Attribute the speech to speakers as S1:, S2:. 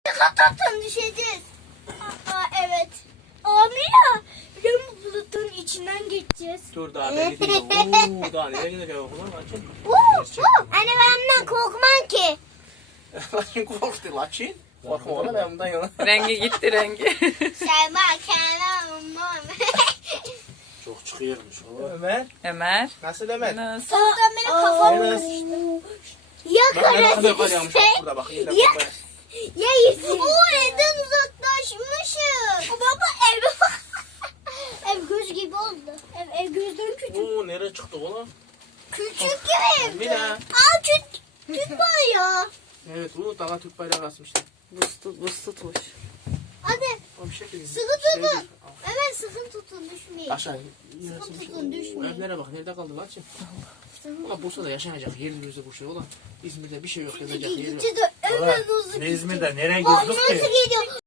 S1: Yataktan düşeceğiz. Aa, evet. Amira. Rem bulutun içinden geçeceğiz.
S2: Dur daha belli değil. Oo, daha nereye gideceğiz okulun Laçin?
S1: Anne benden korkmam ki.
S2: Laçin korktu Laçin. Korkma ona ben bundan yana.
S3: Rengi gitti rengi.
S1: Selma kenarım.
S2: Çok çıkıyormuş o. Ömer.
S3: Ömer.
S2: Nasıl Ömer?
S3: Nasıl?
S1: Sonradan benim kafam
S2: Enes.
S1: ya
S2: Bak ne kadar
S1: karası
S2: kar yağmış bak
S1: ise
S2: burada bak. Yine
S1: ya,
S2: bak.
S1: ya yüzü. Oo evden uzaklaşmışım. Baba ev göz gibi oldu. Ev gözden küçük.
S2: Oo nereye çıktı oğlum?
S1: Küçük gibi evde.
S2: Mira.
S1: Aa Türk var ya.
S2: Evet bu dağa Türk bayrağı asmışlar.
S3: Buz tutmuş.
S1: Hadi
S2: O bir şey değil.
S1: sıkı tutun. Evet sıkı tutun düşmeyin.
S2: Aşağı.
S1: Sıkı tutun düşmeyin.
S2: Evlere bak nerede kaldı Laçin? Ulan Bursa'da yaşanacak yerimiz Bursa ulan. İzmir'de bir şey yok yazacak yeri yok.
S1: Gidince de hemen hızlı
S4: İzmir'de nereye
S1: Bak
S4: girdik
S1: nasıl
S4: ki?
S1: geliyor.